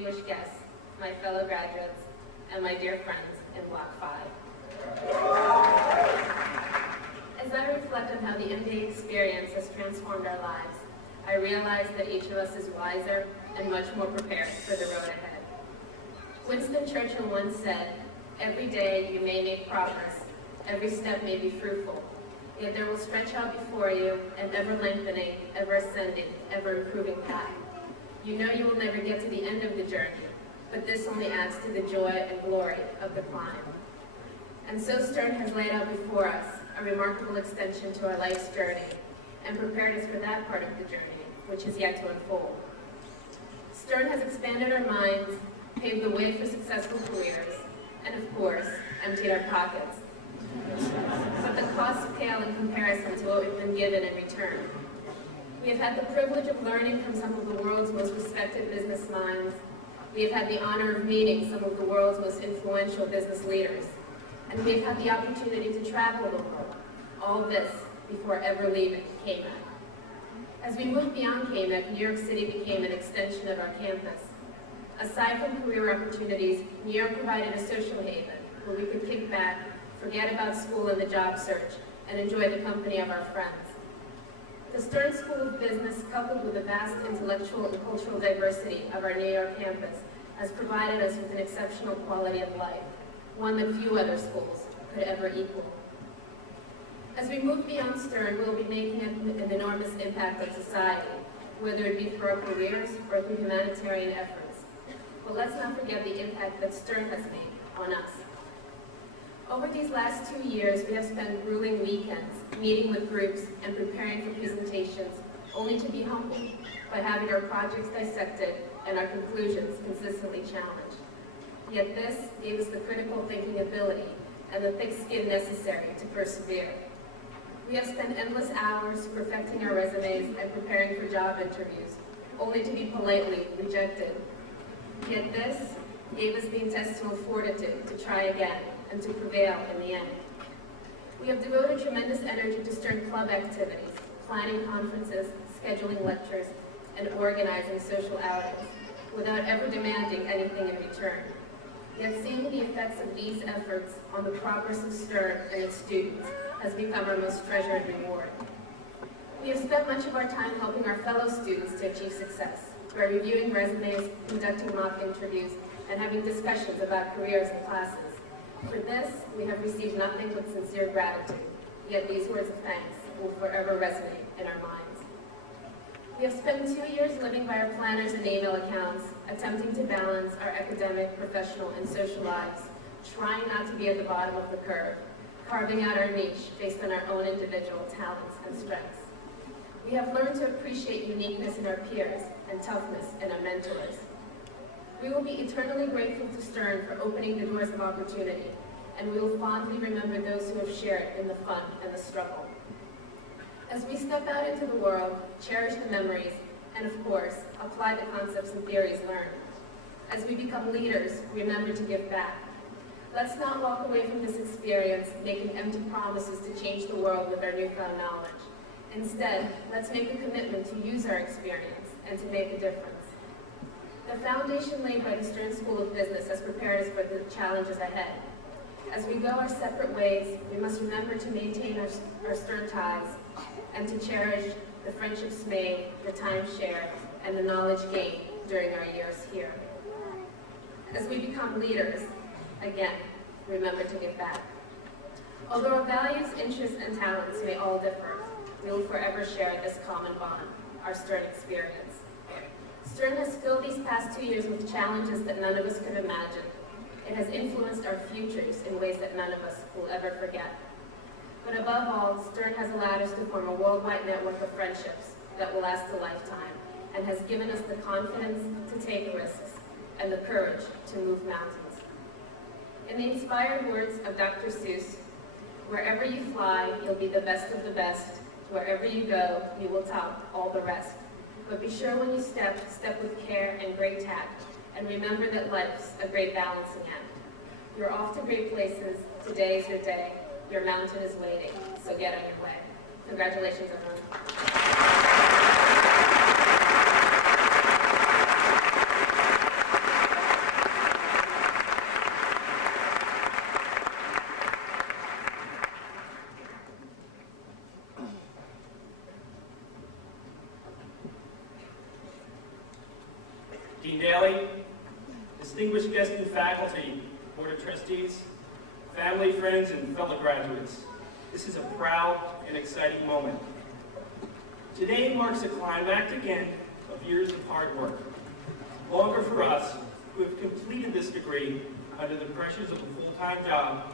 distinguished guests, my fellow graduates, and my dear friends in Block 5. As I reflect on how the MBA experience has transformed our lives, I realize that each of us is wiser and much more prepared for the road ahead. Winston Churchill once said, "Every day you may make progress, every step may be fruitful, yet there will stretch out before you an ever-lengthening, ever-ascending, ever-improving path. You know you will never get to the end of the journey, but this only adds to the joy and glory of the climb." And so Stern has laid out before us a remarkable extension to our life's journey and prepared us for that part of the journey, which is yet to unfold. Stern has expanded our minds, paved the way for successful careers, and of course, emptied our pockets. But the costs pale in comparison to what we've been given in return. We have had the privilege of learning from some of the world's most respected business minds. We have had the honor of meeting some of the world's most influential business leaders. And we have had the opportunity to travel the world. All this before ever leaving KMEC. As we moved beyond KMEC, New York City became an extension of our campus. Aside from career opportunities, New York provided a social haven where we could kick back, forget about school and the job search, and enjoy the company of our friends. The Stern School of Business, coupled with the vast intellectual and cultural diversity of our New York campus, has provided us with an exceptional quality of life, one that few other schools could ever equal. As we move beyond Stern, we'll be making an enormous impact on society, whether it be through our careers or through humanitarian efforts. But let's not forget the impact that Stern has made on us. Over these last 2 years, we have spent grueling weekends meeting with groups and preparing for presentations, only to be humbled by having our projects dissected and our conclusions consistently challenged. Yet this gave us the critical thinking ability and the thick skin necessary to persevere. We have spent endless hours perfecting our resumes and preparing for job interviews, only to be politely rejected. Yet this gave us the intestinal fortitude to try again and to prevail in the end. We have devoted tremendous energy to Stern Club activities, planning conferences, scheduling lectures, and organizing social outings, without ever demanding anything in return. Yet seeing the effects of these efforts on the progress of Stern and its students has become our most treasured reward. We have spent much of our time helping our fellow students to achieve success by reviewing resumes, conducting mock interviews, and having discussions about careers and classes. For this, we have received nothing but sincere gratitude, yet these words of thanks will forever resonate in our minds. We have spent 2 years living by our planners and email accounts, attempting to balance our academic, professional, and social lives, trying not to be at the bottom of the curve, carving out our niche based on our own individual talents and strengths. We have learned to appreciate uniqueness in our peers and toughness in our mentors. We will be eternally grateful to Stern for opening the doors of opportunity, and we will fondly remember those who have shared in the fun and the struggle. As we step out into the world, cherish the memories, and of course, apply the concepts and theories learned. As we become leaders, remember to give back. Let's not walk away from this experience making empty promises to change the world with our newfound knowledge. Instead, let's make a commitment to use our experience and to make a difference. The foundation laid by the Stern School of Business has prepared us for the challenges ahead. As we go our separate ways, we must remember to maintain our Stern ties and to cherish the friendships made, the time shared, and the knowledge gained during our years here. As we become leaders, again, remember to give back. Although our values, interests, and talents may all differ, we will forever share this common bond, our Stern experience. Stern has filled these past 2 years with challenges that none of us could imagine. It has influenced our futures in ways that none of us will ever forget. But above all, Stern has allowed us to form a worldwide network of friendships that will last a lifetime, and has given us the confidence to take risks and the courage to move mountains. In the inspired words of Dr. Seuss, "Wherever you fly, you'll be the best of the best. Wherever you go, you will top all the rest. But be sure when you step with care and great tact, and remember that life's a great balancing act. You're off to great places. Today is your day. Your mountain is waiting, so get on your way." Congratulations, everyone. Dean Daly, distinguished guests and faculty, Board of Trustees, family, friends, and fellow graduates, this is a proud and exciting moment. Today marks a climax again of years of hard work. Longer for us who have completed this degree under the pressures of a full-time job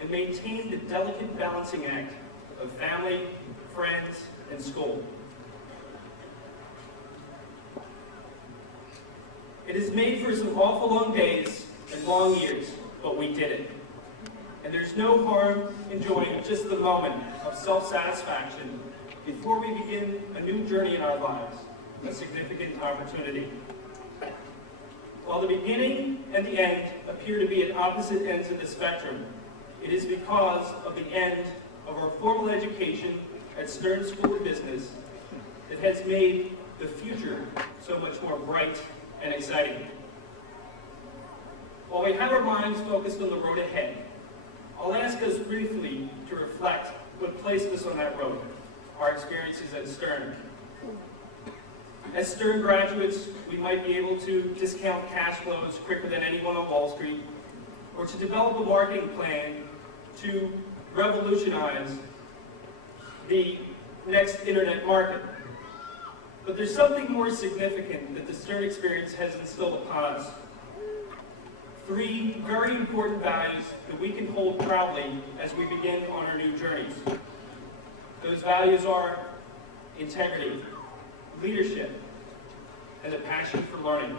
and maintained the delicate balancing act of family, friends, and school. It has made for some awful long days and long years, but we did it. And there's no harm in enjoying just the moment of self-satisfaction before we begin a new journey in our lives, a significant opportunity. While the beginning and the end appear to be at opposite ends of the spectrum, it is because of the end of our formal education at Stern School of Business that has made the future so much more bright and exciting. While we have our minds focused on the road ahead, I'll ask us briefly to reflect what placed us on that road, our experiences at Stern. As Stern graduates, we might be able to discount cash flows quicker than anyone on Wall Street, or to develop a marketing plan to revolutionize the next internet market. But there's something more significant that the Stern experience has instilled upon us. 3 very important values that we can hold proudly as we begin on our new journeys. Those values are integrity, leadership, and a passion for learning.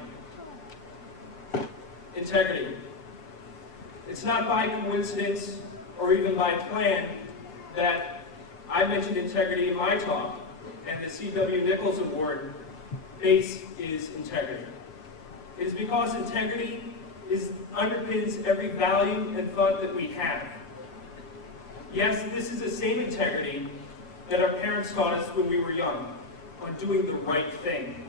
Integrity. It's not by coincidence or even by plan that I mentioned integrity in my talk, and the C.W. Nichols Award base is integrity. It is because integrity underpins every value and thought that we have. Yes, this is the same integrity that our parents taught us when we were young, on doing the right thing.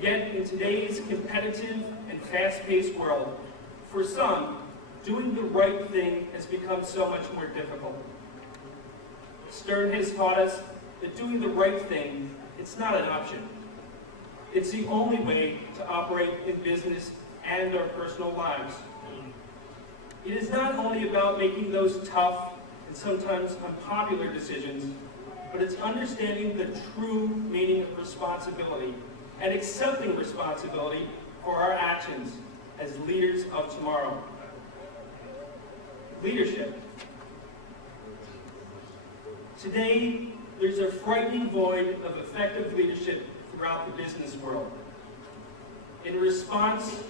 Yet, in today's competitive and fast-paced world, for some, doing the right thing has become so much more difficult. Stern has taught us that doing the right thing, it's not an option. It's the only way to operate in business and our personal lives. It is not only about making those tough and sometimes unpopular decisions, but it's understanding the true meaning of responsibility and accepting responsibility for our actions as leaders of tomorrow. Leadership. Today, there's a frightening void of effective leadership throughout the business world. In response,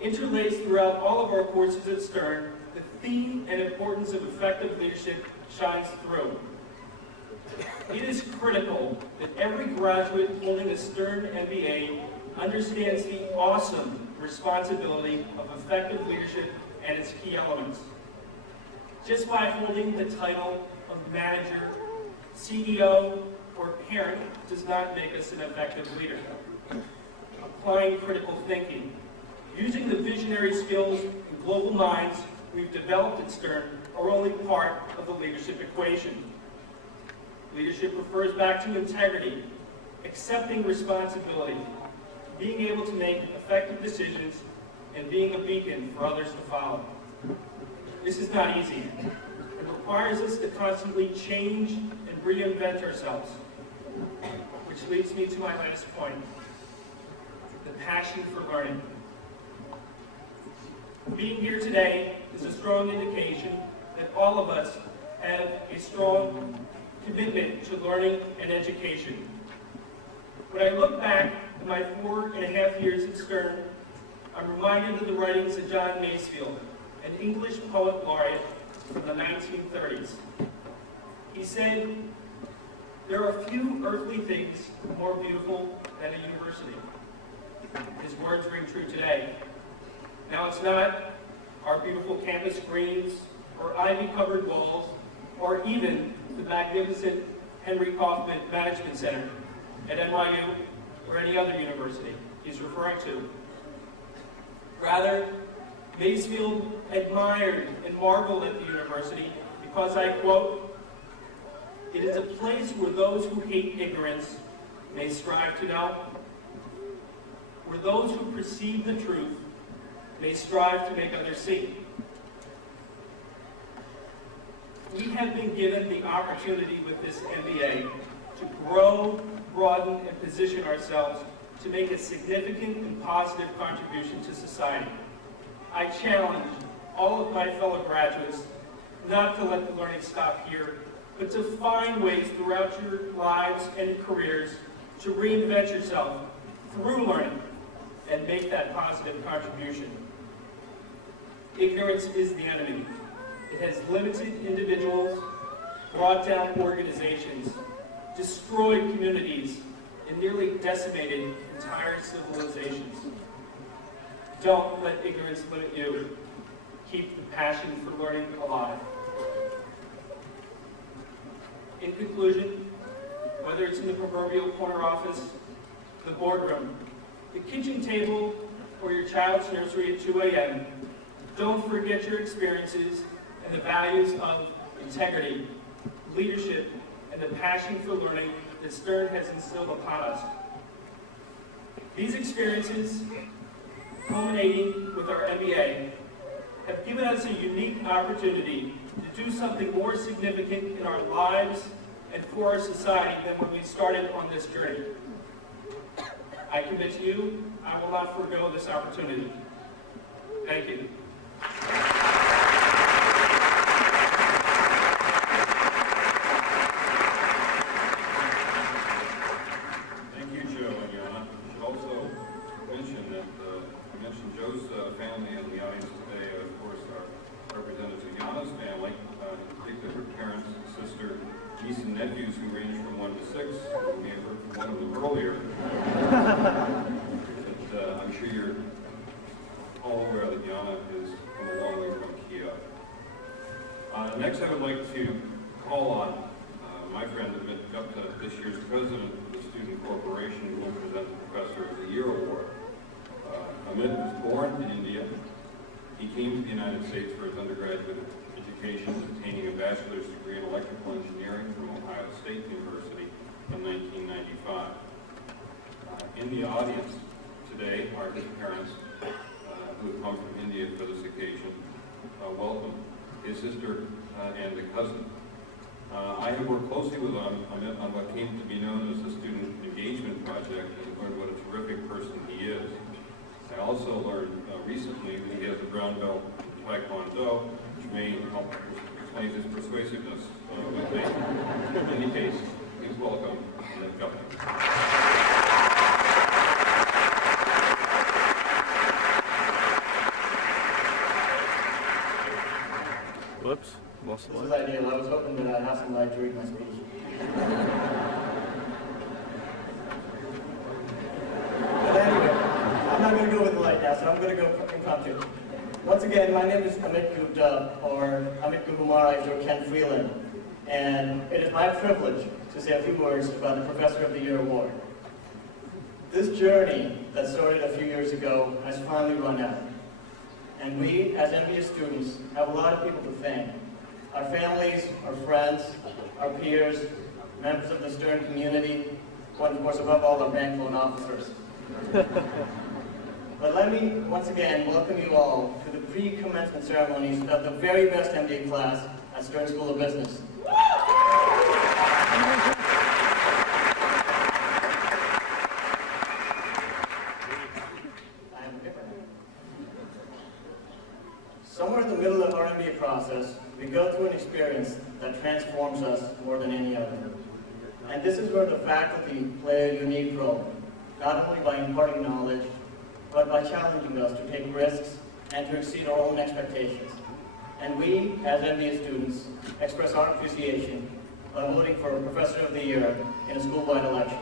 interlaced throughout all of our courses at Stern, the theme and importance of effective leadership shines through. It is critical that every graduate holding a Stern MBA understands the awesome responsibility of effective leadership and its key elements. Just by holding the title of manager, CEO, or parent does not make us an effective leader. Applying critical thinking, using the visionary skills and global minds we've developed at Stern are only part of the leadership equation. Leadership refers back to integrity, accepting responsibility, being able to make effective decisions, and being a beacon for others to follow. This is not easy. It requires us to constantly change and reinvent ourselves. Which leads me to my latest point, the passion for learning. Being here today is a strong indication that all of us have a strong commitment to learning and education. When I look back at my 4.5 years at Stern, I'm reminded of the writings of John Masefield, an English poet laureate from the 1930s. He said, "There are few earthly things more beautiful than a university." His words ring true today. Now, it's not our beautiful campus greens or ivy-covered walls or even the magnificent Henry Kaufman Management Center at NYU or any other university he's referring to. Rather, Masefield admired and marveled at the university because I quote, "It is a place where those who hate ignorance may strive to know, where those who perceive the truth may strive to make others see. We have been given the opportunity with this MBA to grow, broaden, and position ourselves to make a significant and positive contribution to society. I challenge all of my fellow graduates not to let the learning stop here, but to find ways throughout your lives and careers to reinvent yourself through learning and make that positive contribution. Ignorance is the enemy. It has limited individuals, brought down organizations, destroyed communities, and nearly decimated entire civilizations. Don't let ignorance limit you. Keep the passion for learning alive. In conclusion, whether it's in the proverbial corner office, the boardroom, the kitchen table, or your child's nursery at 2 a.m., don't forget your experiences and the values of integrity, leadership, and the passion for learning that Stern has instilled upon us. These experiences, culminating with our MBA, have given us a unique opportunity to do something more significant in our lives and for our society than when we started on this journey. I commit to you, I will not forego this opportunity. Thank you. Thank you, Joe and Yana. I should also mention that I mentioned Joe's family in the audience today, of course, are represented to Yana's family, in particular her parents, sister, niece, and nephews who range from 1 to 6. You may have heard from one of them earlier. But I'm sure you're all aware that Yana is from a long way from Kiev. Next, I would like to call on my friend Amit Gupta, this year's president of the Student Corporation, who will present the Professor of the Year Award. Amit was born in India. He came to the United States for his undergraduate education, obtaining a bachelor's degree in electrical engineering from Ohio State University in 1995. In the audience today are his parents, who have come from India for this occasion. Welcome. His sister and a cousin. I have worked closely with Amit on what came to be known as the Student Engagement Project and learned what a terrific person he is. I also learned recently that he has a brown belt in Taekwondo, which may help explain his persuasiveness with me. In any case, please welcome Amit Gupta. Whoops, lost the This is line. ideal. I was hoping that I'd have some light to read my speech. But anyway, I'm not going to go with the light now, so I'm going to go impromptu. Once again, my name is Amit Gupta, or Amit Gupamara if you're Ken Freeland, and it is my privilege to say a few words about the Professor of the Year Award. This journey that started a few years ago has finally run out. And we, as MBA students, have a lot of people to thank. Our families, our friends, our peers, members of the Stern community, and of course, above all, our bank loan officers. But let me, once again, welcome you all to the pre-commencement ceremonies of the very best MBA class at Stern School of Business. Somewhere in the middle of our MBA process, we go through an experience that transforms us more than any other. And this is where the faculty play a unique role, not only by imparting knowledge, but by challenging us to take risks and to exceed our own expectations. And we, as MBA students, express our appreciation by voting for Professor of the Year in a school-wide election.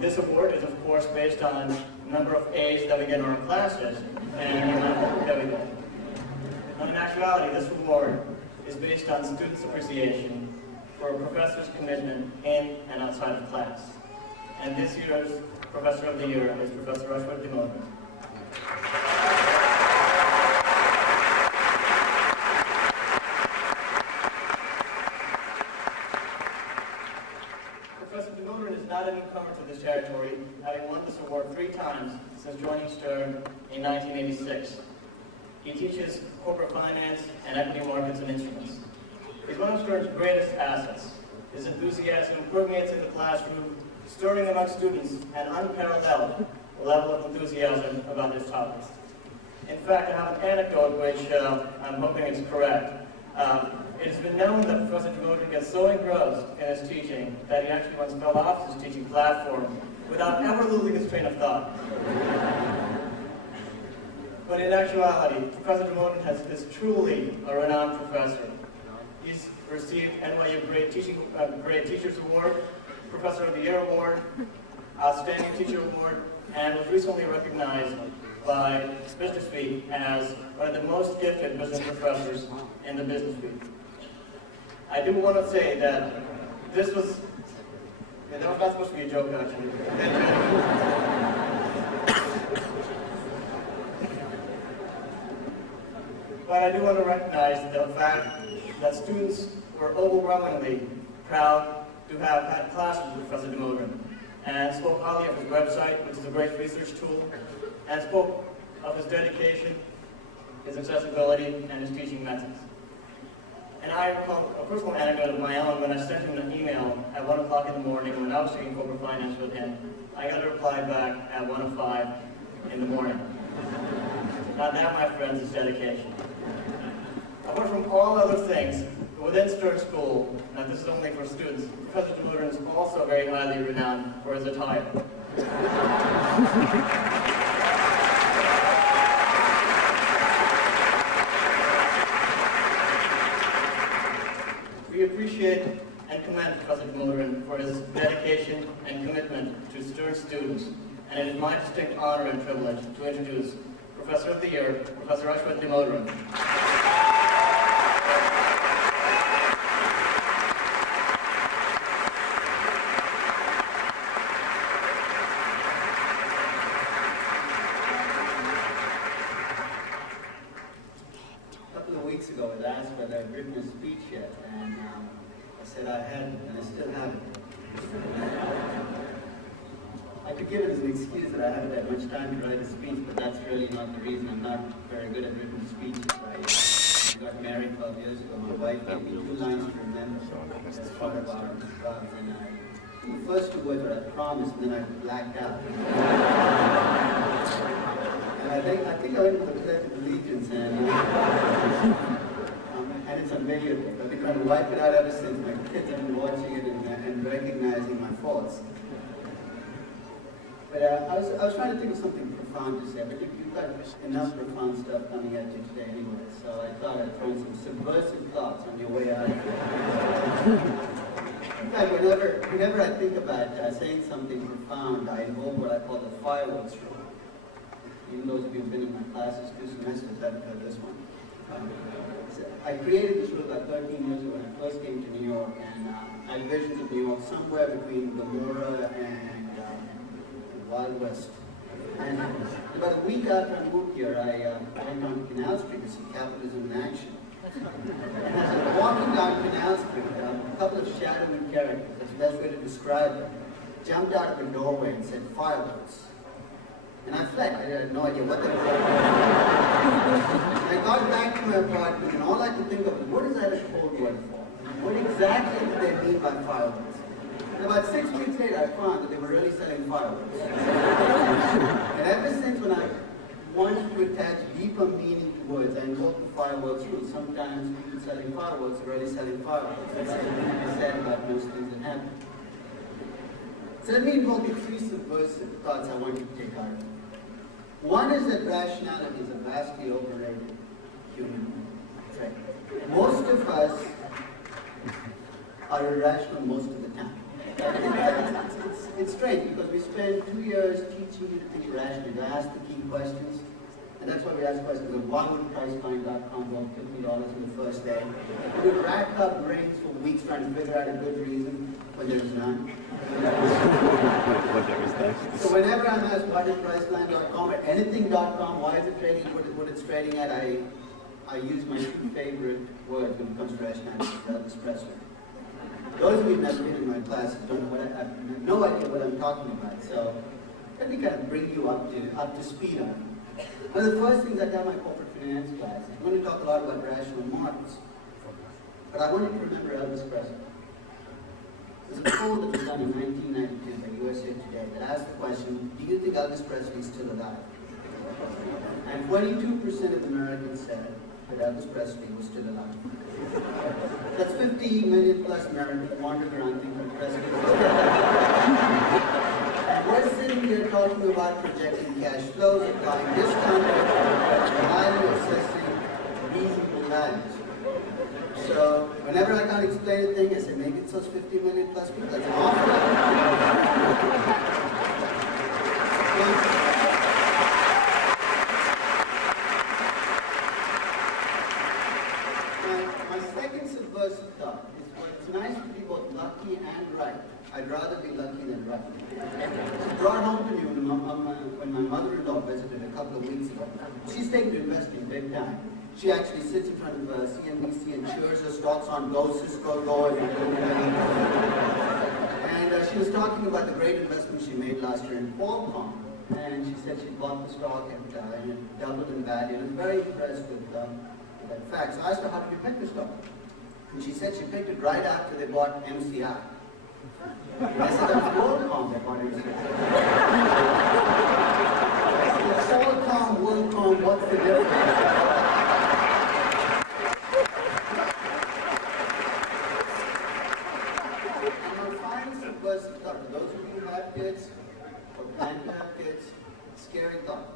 This award is, of course, based on the number of A's that we get in our classes and the amount of work that we do. And in actuality, this award is based on students' appreciation for a professor's commitment in and outside of class. And this year's Professor of the Year is Professor Ashwat Dimodar. Professor Dimodar is not a newcomer to this territory, having won this award 3 times since joining Stern in 1986. He teaches corporate finance and equity markets and instruments. He's one of Stern's greatest assets. His enthusiasm permeates in the classroom, stirring among students an unparalleled level of enthusiasm about his topics. In fact, I have an anecdote which I'm hoping is correct. It has been known that Professor Damodaran gets so engrossed in his teaching that he actually once fell off his teaching platform without ever losing his train of thought. But in actuality, Professor Damodaran is truly a renowned professor. He's received NYU Great Teachers Award, Professor of the Year Award, Outstanding Teacher Award, and was recently recognized by Business Week as one of the most gifted business professors in the Business Week. I do want to say that this was, that was not supposed to be a joke actually. But I do want to recognize the fact that students were overwhelmingly proud to have had classes with Professor Damodaran, and spoke highly of his website, which is a great research tool, and spoke of his dedication, his accessibility, and his teaching methods. And I recall a personal anecdote of my own when I sent him an email at 1 o'clock in the morning when I was taking corporate finance with him. I got a reply back at 1:05 in the morning. Now that, my friends, is dedication. Apart from all other things, within Stern School, now this is only for students, Professor Damodaran is also very highly renowned for his attire. We appreciate and commend Professor Damodaran for his dedication and commitment to Stern students, and it is my distinct honor and privilege to introduce Professor of the Year, Professor Ashwath Damodaran. Ago, I was asked whether I'd written a speech yet, and I said I hadn't, and I still haven't. I could give it as an excuse that I haven't had much time to write a speech, but that's really not the reason. I'm not very good at written speeches. I got married 12 years ago. My wife gave me 2 lines to remember as part of our vows, and the first 2 words were "I promise," and then I blacked out. And I think I went to the Pledge of Allegiance, and it's on video. I've been trying to wipe it out ever since. My kids have been watching it and recognizing my faults. But I was trying to think of something profound to say, but you've got enough profound stuff coming at you today anyway, so I thought I'd throw some subversive thoughts on your way out. In fact, whenever I think about saying something profound, I invoke what I call the fireworks rule. Even those of you who've been in my classes 2 semesters haven't heard this one. I created this rule about 13 years ago when I first came to New York, and I had visions of New York somewhere between Gomorrah and the Wild West. And about a week after I moved here, I went down to Canal Street to see capitalism in action. And as I was walking down Canal Street, a couple of shadowy characters, that's the best way to describe it, jumped out of the doorway and said, "Fireworks." And I fled. I had no idea what they were saying. I got back to my apartment, and all I could think of was, what is that a code word for? What exactly did they mean by fireworks? And about 6 weeks later, I found that they were really selling fireworks. And ever since, when I wanted to attach deeper meaning to words, I invoked the fireworks rule. Sometimes people selling fireworks are really selling fireworks. That's something I said about most things that happen. So let me invoke the 3 subversive thoughts I want you to take out of it. One is that rationality is a vastly overrated human trait. Most of us are irrational most of the time. It's strange because we spend 2 years teaching you to think rationally, to ask the key questions. And that's why we ask questions of why would Priceline.com want $50 in the first day? We rack our brains for weeks trying to figure out a good reason when there's none. So whenever I'm asked what is Priceline.com or anything.com, why is it trading what it's trading at, I use my 2 favorite words when it comes to rationality, self-expression. Those of you who have never been in my classes don't know what I have no idea what I'm talking about. So let me kind of bring you up to speed on it. One of the first things I tell my corporate finance class is I'm going to talk a lot about rational markets. But I want you to remember Elvis Presley. There's a poll that was done in 1992 by USA Today that asked the question, do you think Elvis Presley is still alive? And 22% of Americans said that Elvis Presley was still alive. That's 50 million plus Americans wandering around thinking Presley was dead. And we're sitting here talking about projecting cash flows, applying discount rates, highly assessing reasonable values. So whenever I can't explain a thing, I say maybe it's those 50 million plus people. That's an awful lot. My second subversive thought is when it's nice to be both lucky and right. I'd rather be lucky than right. It was brought home to me when my mother-in-law visited a couple of weeks ago. She's taken to investing big time. She actually sits in front of CNBC and cheers her stocks on go, Cisco, go. And she was talking about the great investment she made last year in Qualcomm. And she said she bought the stock and it doubled in value. And I was very impressed with that fact. So I asked her, how did you pick the stock? And she said she picked it right after they bought MCI. And I said, that's WorldCom they bought MCI. I said, Qualcomm, WorldCom, what's the difference? For those of you who have kids or plan to have kids, scary thought.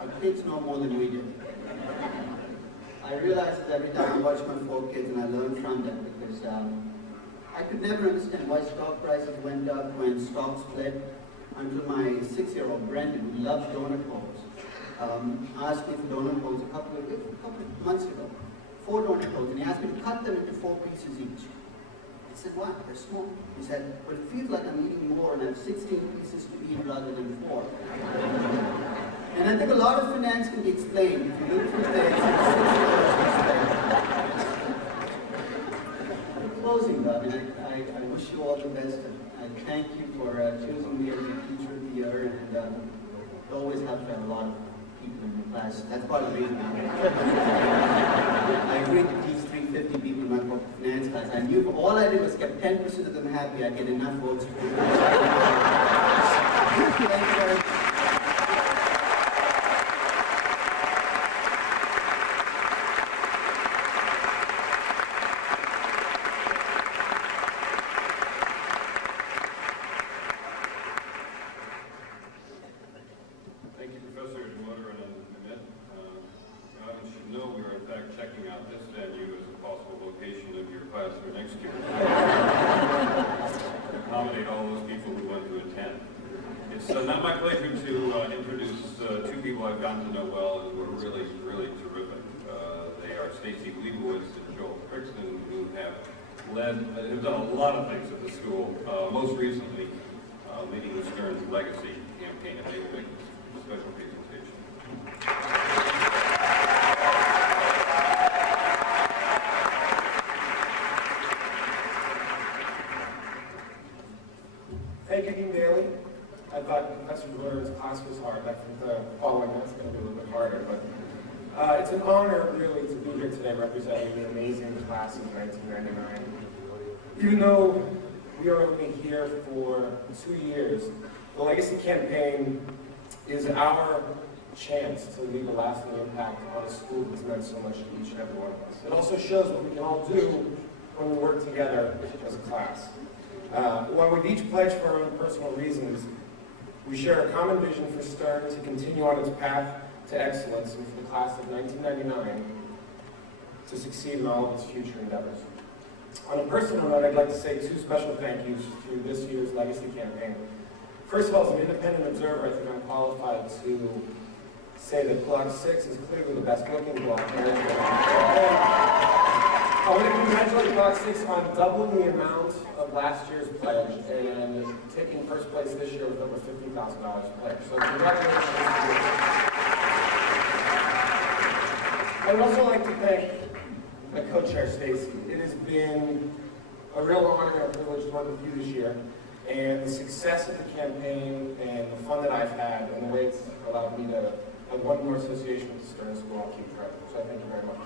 Our kids know more than we do. I realize that every time I watch my 4 kids and I learn from them because I could never understand why stock prices went up when stocks split until my 6-year-old Brendan, who loves donut holes, asked me for donut holes a couple of months ago. 4 donut holes, and he asked me to cut them into 4 pieces each. I said, wow, they're small. He said, well, it feels like I'm eating more and I have 16 pieces to eat rather than 4. And I think a lot of finance can be explained if you look through things in closing, though, I wish you all the best. And I thank you for choosing me as your teacher of the year. And you always have to have a lot of people in your class. That's part of the reason I agreed to teach 350 people in my corporate finance class. I knew if all I did was keep 10% of them happy, I'd get enough votes for it. Thank you very much. Thank you, Professor Demoter and Amit. The audience should know we are in fact checking out this venue as a possible location of your class for next year. To accommodate all those people who want to attend. It's now my pleasure to introduce 2 people I've gotten to know well and who are really, really terrific. They are Stacy Leibowitz and Joel Crixton, who have done a lot of things at the school, most recently leading the Stern's Legacy campaign, and they will make a special presentation. Thank you, Dean Daly. I thought Professor Demoter's class was hard. I think the following that's going to be a little bit harder, but it's an honor really to be here today representing the amazing class of 1999. Even though we are only here for 2 years, the Legacy Campaign is our chance to leave a lasting impact on a school that's meant so much to each and every one of us. It also shows what we can all do when we work together as a class. While we've each pledged for our own personal reasons, we share a common vision for Stern to continue on its path to excellence and for the class of 1999 to succeed in all of its future endeavors. On a personal note, I'd like to say 2 special thank yous to this year's Legacy Campaign. First of all, as an independent observer, I think I'm qualified to say that Block 6 is clearly the best looking block here. I want to congratulate Block 6 on doubling the amount of last year's pledge and taking first place this year with over $50,000 pledge. So congratulations. I would also like to thank my co-chair, Stacy. It has been a real honor and a privilege to work with you this year. And the success of the campaign and the fun that I've had and the way it's allowed me to have one more association with the Stern School, I'll keep forever. So I thank you very much.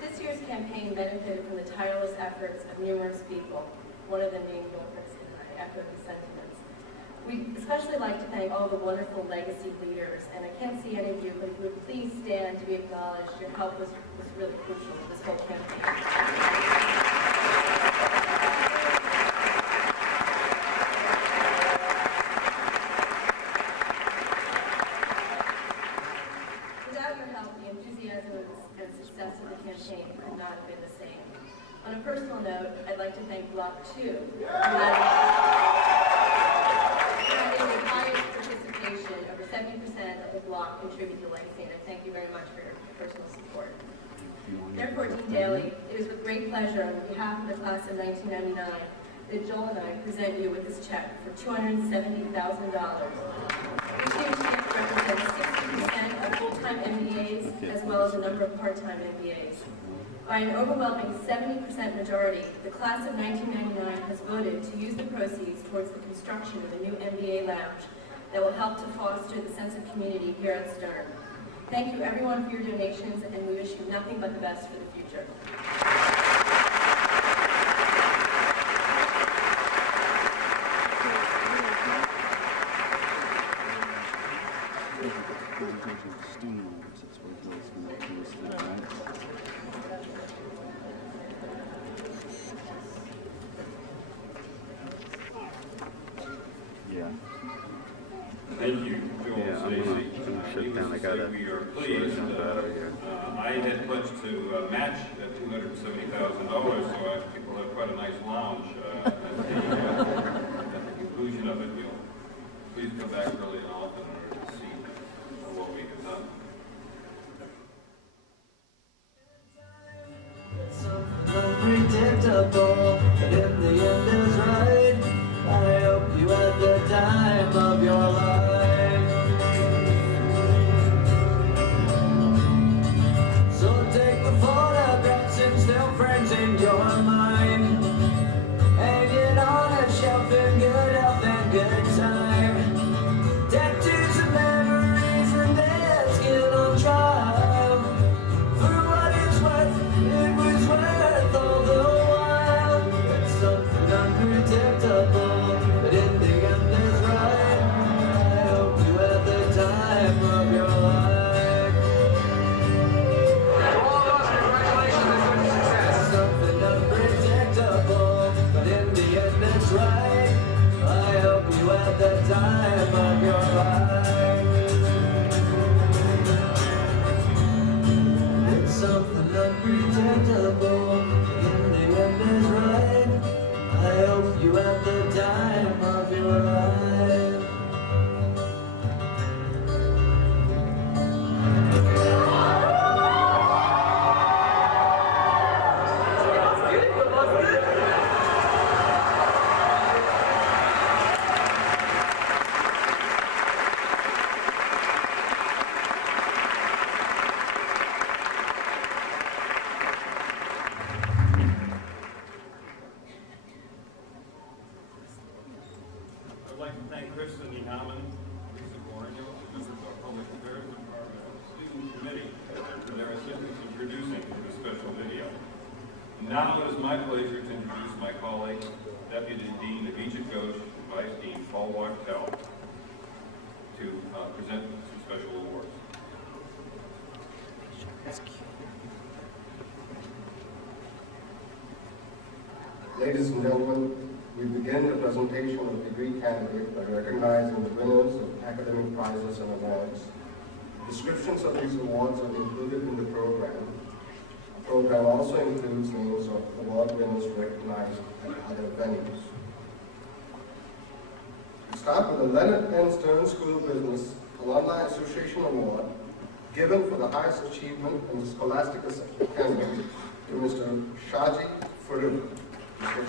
This year's campaign benefited from the tireless efforts of numerous people, one of them being Bill Kristen. I echo his sentiments. We'd especially like to thank all the wonderful legacy leaders, and I can't see any of you, but if you would please stand to be acknowledged. Your help was really crucial in this whole campaign. Without your help, the enthusiasm and success of the campaign could not have been the same. On a personal note, I'd like to thank Block 2, who had the highest participation. Over 70% of the block contributed to legacy, and I thank you very much for your personal support. Therefore, Dean Daly, it is with great pleasure on behalf of the class of 1999 that Joel and I present you with this check for $270,000. This year's check represents 60% of full-time MBAs as well as a number of part-time MBAs. By an overwhelming 70% majority, the class of 1999 has voted to use the proceeds towards the construction of a new MBA lounge that will help to foster the sense of community here at Stern. Thank you everyone for your donations, and we wish you nothing but the best for the future. Yeah. Thank you, Joel Yeah, and I'm Stacy. gonna shut Needless down. I to gotta say, we are shut pleased. down battery here. I had pledged to match that $270,000, so people have quite a nice lounge at the conclusion of it. We'll please come back early and often in order to see what we have done. Unpredictable, but in the end is right. I hope you had the time of your life. So take the photographs and still frames in your mind. Hang it on a shelf in good health and good time. Tattoos and memories and their skin on trial. For what it's worth, it was worth all the while. It's something unpredictable, but in the end is right. I hope you had the time of your life. It's something unpredictable, but in the end is right. I hope you had the time of your life. It's something unpredictable, in the end is right. I hope you have the time of your life. I'd like to thank Kristen Yaman, Lisa Gornio, members of our Public Affairs Department, and the Student Committee for their assistance in producing this special video. Now it is my pleasure to introduce my colleague, Deputy Dean Avijit Ghosh, and Vice Dean Paul Wachtel, to present some special awards. Ladies and gentlemen, we begin the presentation of degree candidates by recognizing the winners of academic prizes and awards. Descriptions of these awards are included in the program. The program also includes names of award winners recognized at other venues. We start with the Leonard N. Stern School of Business Alumni Association Award, given for the highest achievement in the scholastic academy to Mr. Shaji Farooq. Mr.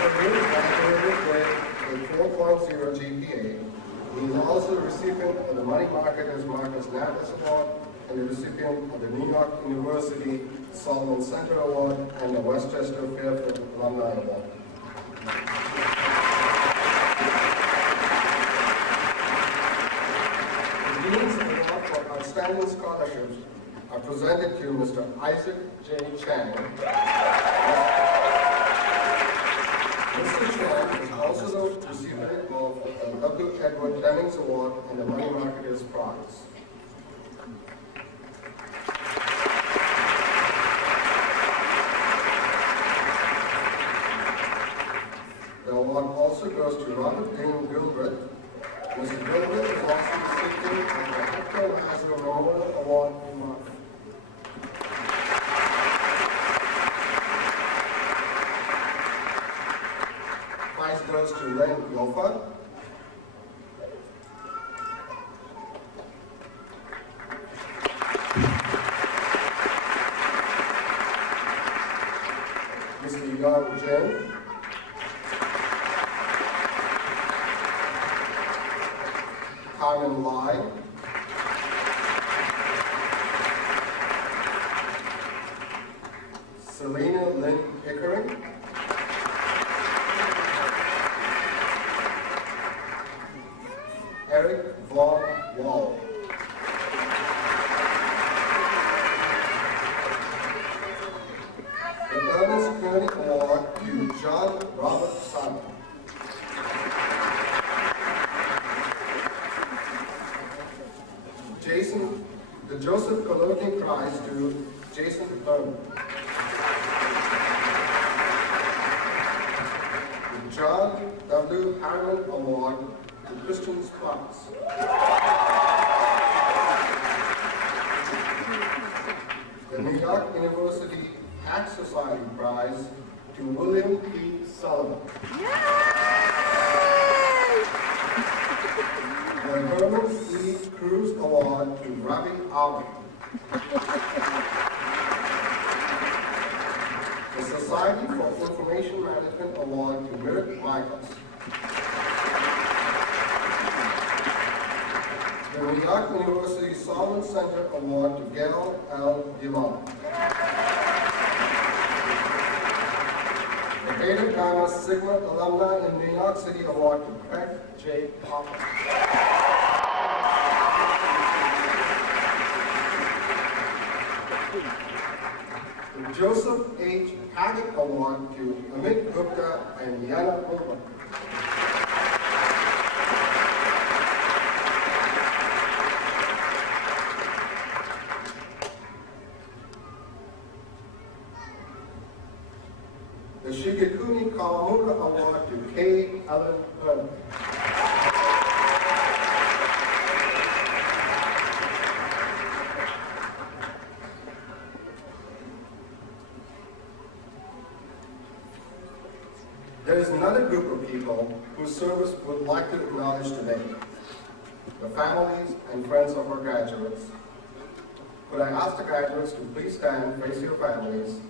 Farooq graduated with a 4.0 GPA He is also the recipient of the Money Marketers Marcus Natlis Award and the recipient of the New York University Solomon Center Award and the Westchester Fairfield Alumni Award. The Dean's Award for Outstanding Scholarships are presented to Mr. Isaac J. Chang. Mr. Chang is also the recipient of the W. Edward Demings Award and the Money Marketers Prize. The award also goes to Robert Dean Gilbert. Mr. Gilbert is also the recipient of the Hector Lazar Memorial Award in March. Prize goes to Len Yofa. Mr. Yang Jen. Carmen Lai. Selena Lynn Pickering. Eric Von Wall. The Ernest Kearney Award to John Robert Simon. The Joseph Golodny Prize to Jason Thurman. The John W. Harriman Award to Christian Sparks. The New York University Tax Society Prize to William P. Sullivan. The Herman E. Cruz Award to Ravi Allen. The Society for Information Management Award to Merrick Michaels. The New York University Solomon Center Award to Gail L. Divan. The Beta Gamma Sigma Alumni in New York City Award to Craig J. Popper. The Joseph H. Haggett Award to Amit Gupta and Yana Gupta. The Shigekuni Kawamura Award to K. Allen Herman. There is another group of people whose service would like to acknowledge today. The families and friends of our graduates. Could I ask the graduates to please stand, face your families,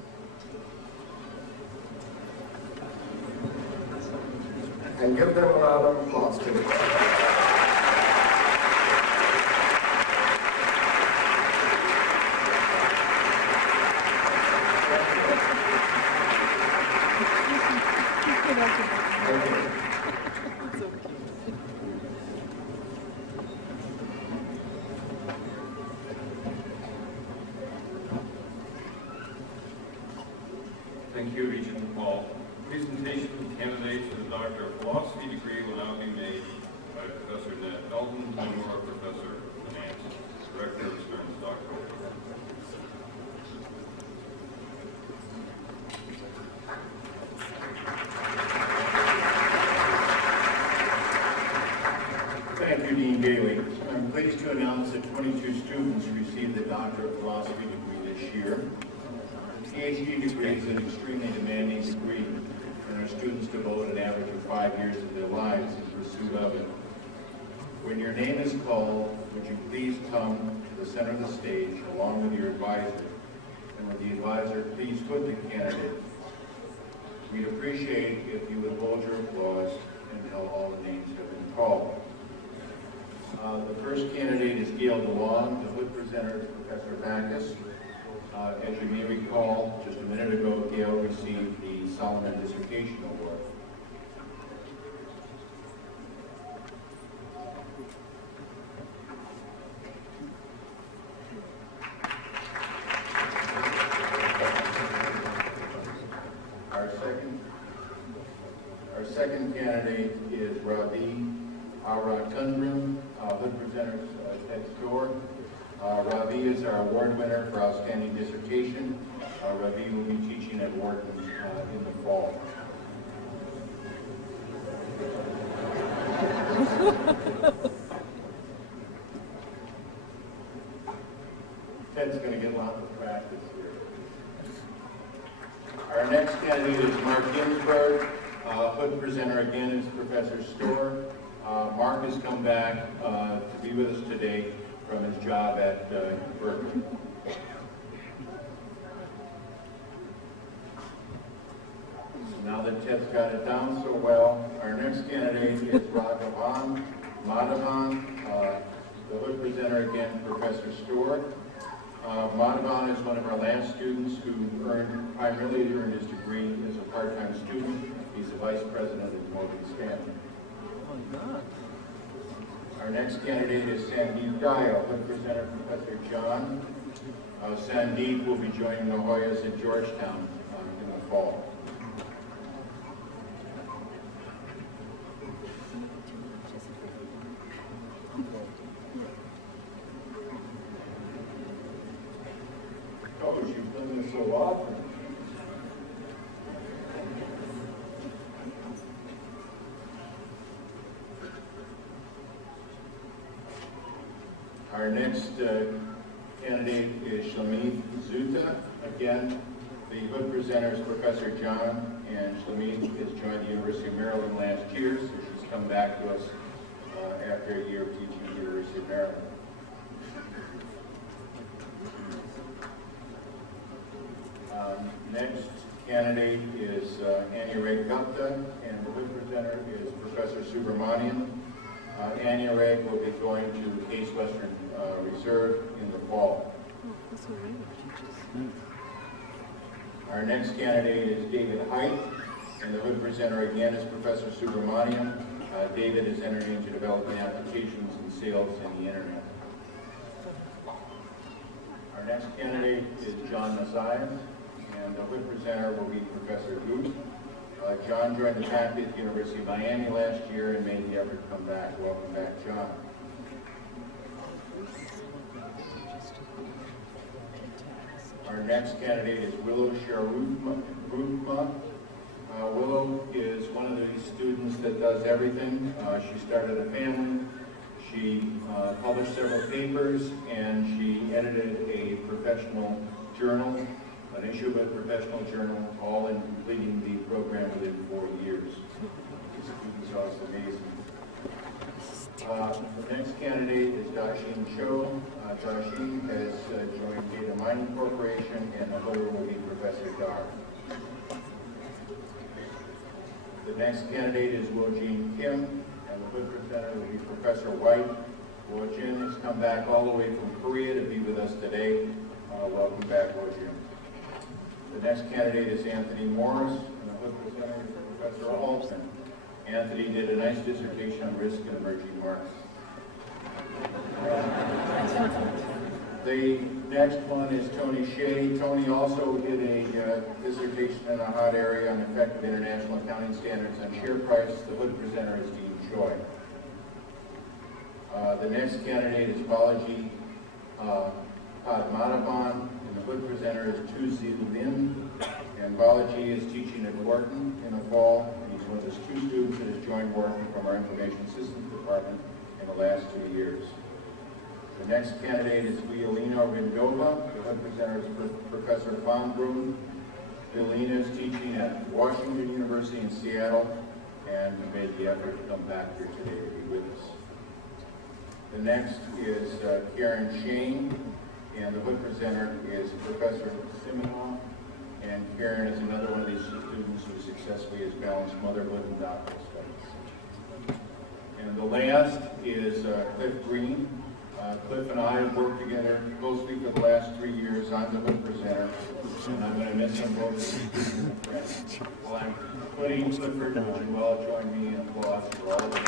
and give them a round of applause, please. Thank you, Regent Paul. Presentation of candidates for the Doctor of Philosophy degree will now be made by Professor Ned Elton, Memorial Professor of Finance, Director of Stern's Doctoral Program. Thank you, Dean Bailey. I'm pleased to announce that 22 students received the Doctor of Philosophy degree this year. The PhD degree is an extremely demanding degree, and our students devote an average of 5 years of their lives in pursuit of it. When your name is called, would you please come to the center of the stage along with your advisor, and would the advisor please put the candidate. We'd appreciate if you would hold your applause until all the names have been called. The first candidate is Gail DeLong. The Hood presenter is Professor Backus. As you may recall, just a minute ago, Gail received the Solomon Dissertation Award. Our second candidate is Ravi Aratundram, Hood presenters Ted Store. Ravi is our award winner for Outstanding Dissertation. Ravi will be teaching at Wharton in the fall. Ted's going to get lots of practice here. Our next candidate is Mark Ginsberg. Hood presenter again is Professor Storr. Mark has come back to be with us today from his job at Berkeley. Now that Ted's got it down so well, our next candidate is Raghavan Madhavan. The Hood presenter again, Professor Storr. Madhavan is one of our last students who primarily earned his degree as a part-time student. He's the vice president at Morgan Stanley. Our next candidate is Sandeep Dial, Hood presenter Professor John. Sandeep will be joining the Hoyas at Georgetown in the fall. Oh, she's done this so often. Our next candidate is Shlamit Zuta. Again, the Hood presenter is Professor John, and Shlamit has joined the University of Maryland last year, so she's come back to us after a year of teaching at the University of Maryland. Next candidate is Anya Ray Gupta, and the Hood presenter is Professor Subramanian. Anya Ray will be going to Case Western Reserve in the fall. Our next candidate is David Height, and the Hood presenter again is Professor Subramanian. David is entered into developing applications and sales in the internet. Our next candidate is John Macias, and the Hood presenter will be Professor Guth. John joined the faculty at the University of Miami last year and made the effort to come back. Welcome back, John. Our next candidate is Willow Sharufma. Willow is one of these students that does everything. She started a family. She published several papers, and she edited a professional journal, an issue of a professional journal, all in completing the program within 4 years. It's also amazing. The next candidate is Dasheen Cho. Dasheen has joined Data Mining Corporation, and the holder will be Professor Dar. The next candidate is Woo-Jin Kim, and the Hood presenter will be Professor White. Woo-Jin has come back all the way from Korea to be with us today. Welcome back, Woo-Jin. The next candidate is Anthony Morris, and the Hood presenter is Professor Alton. Anthony did a nice dissertation on risk in emerging markets. The next one is Tony Shea. Tony also did a dissertation in a hot area on effective international accounting standards on share price. The Hood presenter is Dean Choi. The next candidate is Balaji Padmanabhan, and the Hood presenter is Tu Zin Lin. And Balaji is teaching at Wharton in the fall, and he's one of those 2 students that has joined Wharton from our Information Systems Department in the last 2 years. The next candidate is Violina Rindova. The Hood presenter is Professor Van Brun. Violina is teaching at Washington University in Seattle, and made the effort to come back here today to be with us. The next is Karen Shane, and the Hood presenter is Professor Siminoff. And Karen is another one of these students who successfully has balanced motherhood and doctoral studies. And the last is Cliff Green. Cliff and I have worked together closely for the last 3 years. I'm the Whitmer Presenter, and I'm going to miss them both as students and friends. While I'm putting Clifford, would you all join me in applause for all of the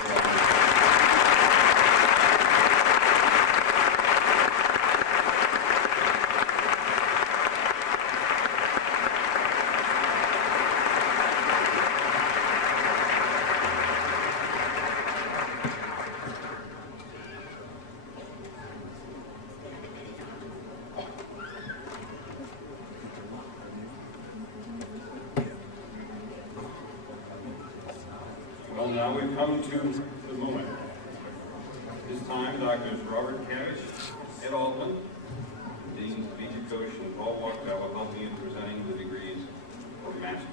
Well, now we've come to the moment. This time, Drs. Robert Cavish, Ed Altman, Dean Vijay Ghosh, and Paul Walker will help me in presenting the degrees for Masters.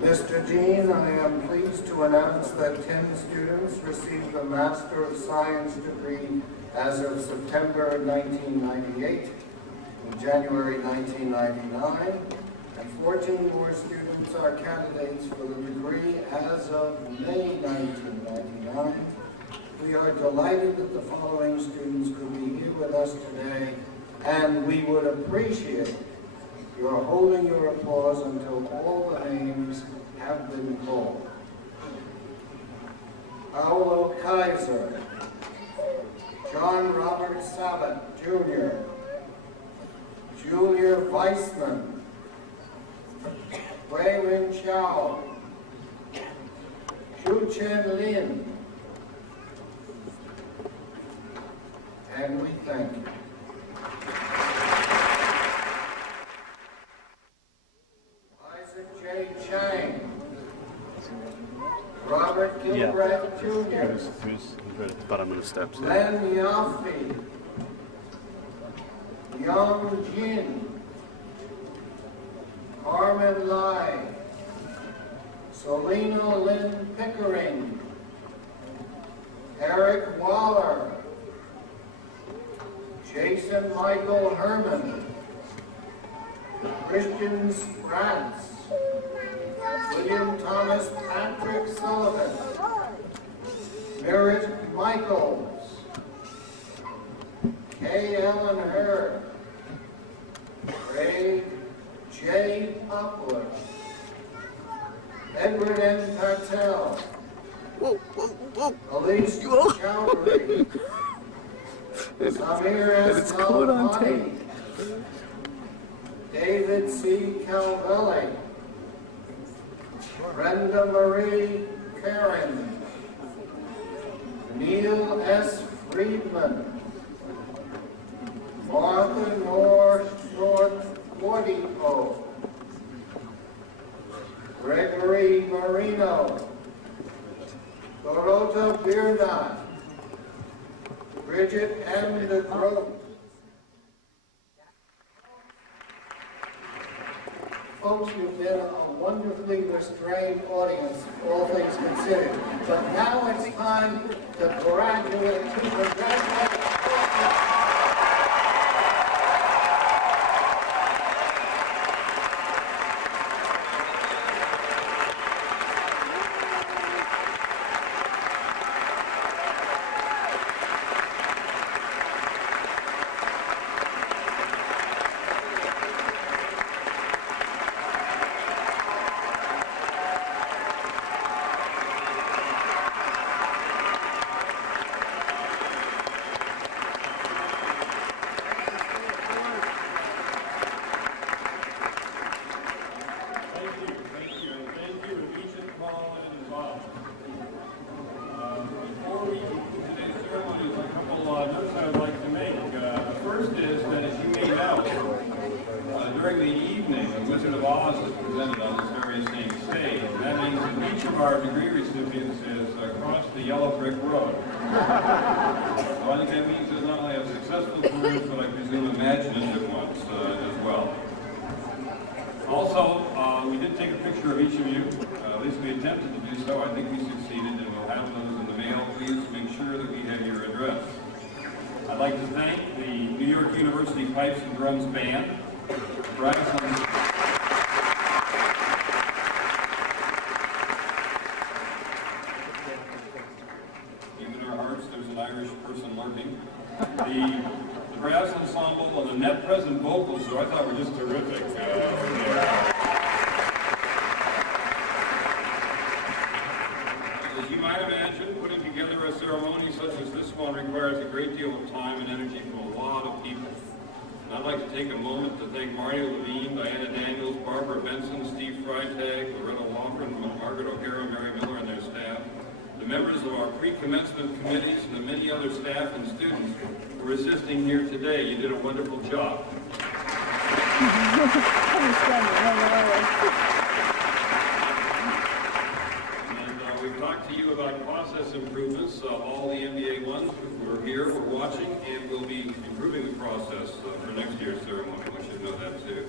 Mr. Dean, I am pleased to announce that 10 students received the Master of Science degree as of September 1998 and January 1999, and 14 more students are candidates for the degree as of May 1999. We are delighted that the following students could be here with us today, and we would appreciate your holding your applause until all the names have been called. Paolo Kaiser, John Robert Sabat, Jr., Julia Weissman, Wei-Win Chow, Xu Chen Lin, and we thank you. Isaac J. Chang, Robert Gilbreth, Jr., Who's right at the bottom of the steps? Len Yaffe, Young Jin, Carmen Lai, Selena Lynn Pickering, Eric Waller, Jason Michael Herman, Christian Sprantz, William Thomas Patrick Sullivan, Merritt Michaels, K. Ellen Hurd, Ray J. Poplar, Edward N. Patel, Elise Chowdhury, Samir S. Nalapani, David C. Calvelli, Brenda Marie Karen, Neil S. Friedman, Martha North Fortico, Gregory Marino, Dorota Birna, Bridget M. DeGroat. Folks, you've been a wonderfully restrained audience, all things considered. But now it's time to congratulate. During the evening, The Wizard of Oz is presented on this very same stage. And that means that each of our degree recipients has crossed the yellow brick road. So I think that means there's not only a successful career, but I presume imaginative ones as well. Also, we did take a picture of each of you. At least we attempted to do so. I think we succeeded, and we'll have those in the mail. Please make sure that we have your address. I'd like to thank the New York University Pipes and Drums Band. Braxton. Even in our hearts, there's an Irish person lurking. The brass ensemble and the net present vocals, who I thought were just terrific. As you might imagine, putting together a ceremony such as this one requires a great deal of time and energy from a lot of people. And I'd like to take a moment to thank Mario Levine, Diana Daniels, Barbara Benson, Steve Freitag, Loretta Walker, Margaret O'Hara, Mary Miller, and their staff, the members of our pre-commencement committees, and the many other staff and students who are assisting here today. You did a wonderful job. We've talked to you about process improvements. All the MBA ones who are here, we're watching, and we'll be improving the process for next year's ceremony. We should know that too.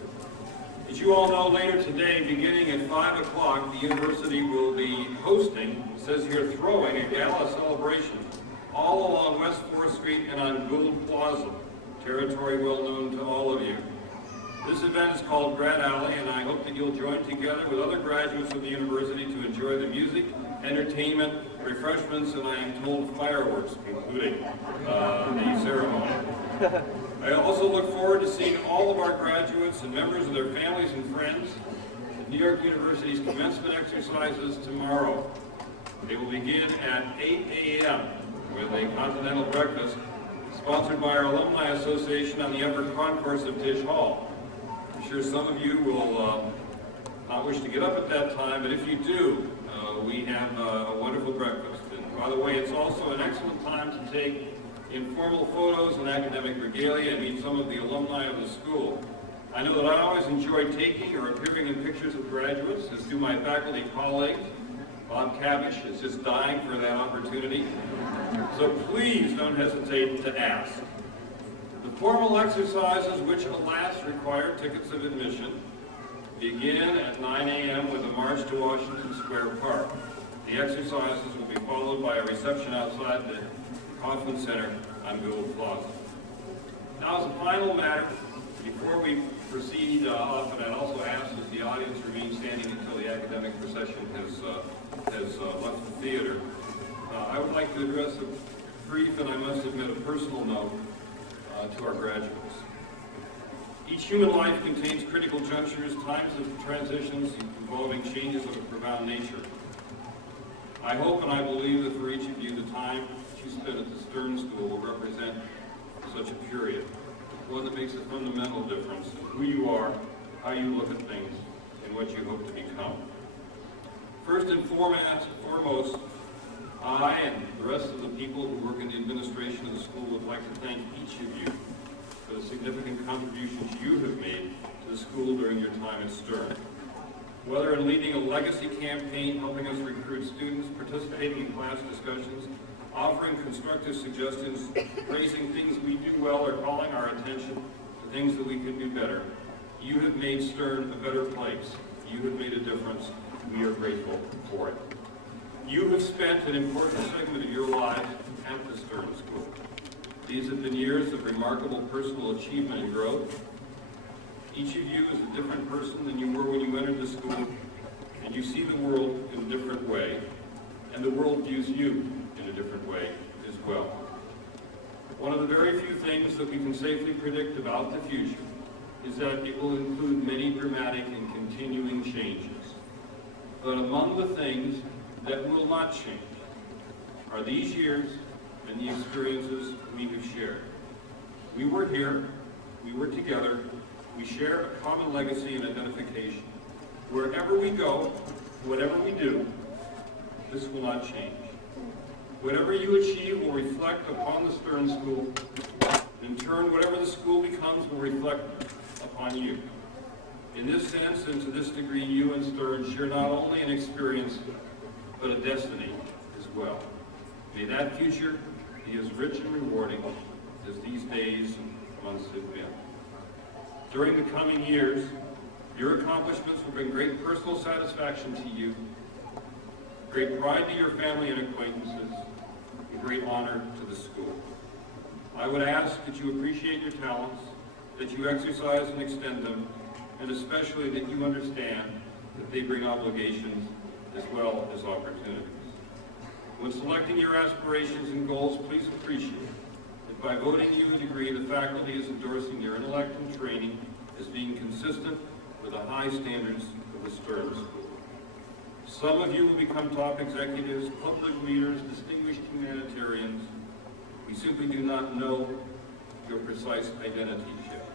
As you all know, later today, beginning at 5 o'clock, the university will be hosting, it says here, throwing a gala celebration all along West 4th Street and on Gould Plaza, territory well known to all of you. This event is called Grad Alley, and I hope that you'll join together with other graduates of the university to enjoy the music, entertainment, refreshments, and I am told fireworks, including the ceremony. I also look forward to seeing all of our graduates and members of their families and friends at New York University's commencement exercises tomorrow. They will begin at 8 a.m. with a continental breakfast sponsored by our Alumni Association on the upper concourse of Tisch Hall. I'm sure some of you will not wish to get up at that time, but if you do, we have a wonderful breakfast. And by the way, it's also an excellent time to take informal photos and academic regalia and meet some of the alumni of the school. I know that I always enjoy taking or appearing in pictures of graduates, as do my faculty colleagues. Bob Cavish is just dying for that opportunity. So please don't hesitate to ask. The formal exercises, which alas require tickets of admission, begin at 9 a.m. with a march to Washington Square Park. The exercises will be followed by a reception outside the Kaufman Center on Gould Plaza. Now, as a final matter, before we proceed off, and I'd also ask that the audience remain standing until the academic procession has left the theater, I would like to address a brief, and I must admit, a personal note to our graduates. Each human life contains critical junctures, times of transitions involving changes of a profound nature. I hope and I believe that for each of you, the time that you spent at the Stern School will represent such a period, one that makes a fundamental difference in who you are, how you look at things, and what you hope to become. First and foremost, I and the rest of the people who work in the administration of the school would like to thank each of you for the significant contributions you have made to the school during your time at Stern. Whether in leading a legacy campaign, helping us recruit students, participating in class discussions, offering constructive suggestions, praising things we do well, or calling our attention to things that we could do better, you have made Stern a better place. You have made a difference. We are grateful for it. You have spent an important segment of your lives at the Stern School. These have been years of remarkable personal achievement and growth. Each of you is a different person than you were when you entered the school, and you see the world in a different way, and the world views you in a different way as well. One of the very few things that we can safely predict about the future is that it will include many dramatic and continuing changes. But among the things that will not change are these years and the experiences we have shared. We were here, we were together, we share a common legacy and identification. Wherever we go, whatever we do, this will not change. Whatever you achieve will reflect upon the Stern School. In turn, whatever the school becomes will reflect upon you. In this sense and to this degree, you and Stern share not only an experience, but a destiny as well. May that future be as rich and rewarding as these days and months have been. During the coming years, your accomplishments will bring great personal satisfaction to you, great pride to your family and acquaintances, and great honor to the school. I would ask that you appreciate your talents, that you exercise and extend them, and especially that you understand that they bring obligations as well as opportunities. When selecting your aspirations and goals, please appreciate that by voting you a degree, the faculty is endorsing your intellect and training as being consistent with the high standards of the Stern School. Some of you will become top executives, public leaders, distinguished humanitarians. We simply do not know your precise identities yet.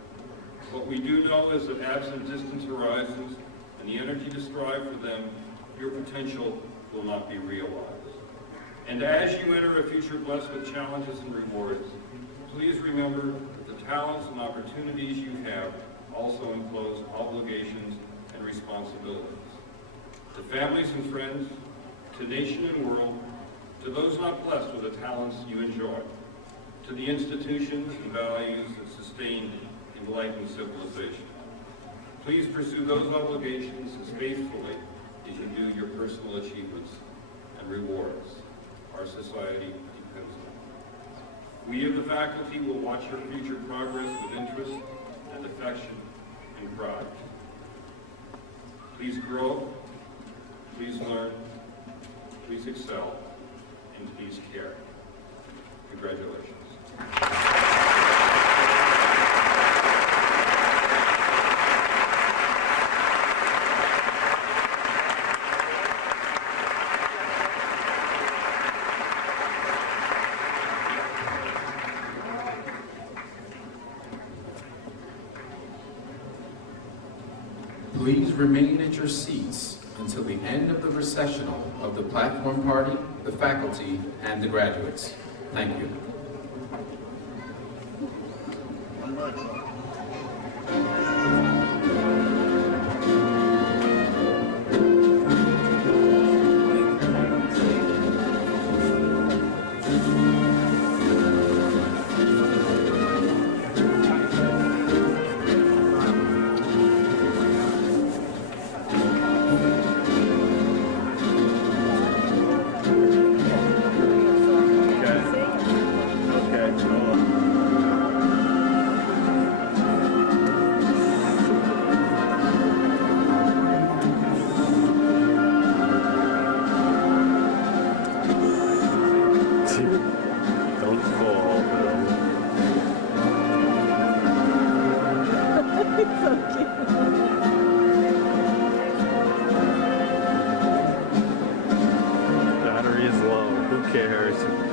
What we do know is that absent distant horizons and the energy to strive for them, your potential will not be realized. And as you enter a future blessed with challenges and rewards, please remember that the talents and opportunities you have also impose obligations and responsibilities. To families and friends, to nation and world, to those not blessed with the talents you enjoy, to the institutions and values that sustain enlightened civilization. Please pursue those obligations as faithfully as you do your personal achievements and rewards. Our society depends on it. We of the faculty will watch your future progress with interest and affection and pride. Please grow, please learn, please excel, and please care. Congratulations. Please remain at your seats until the end of the recessional of the platform party, the faculty, and the graduates. Thank you. Don't fall, Bill. Battery is low. Who cares?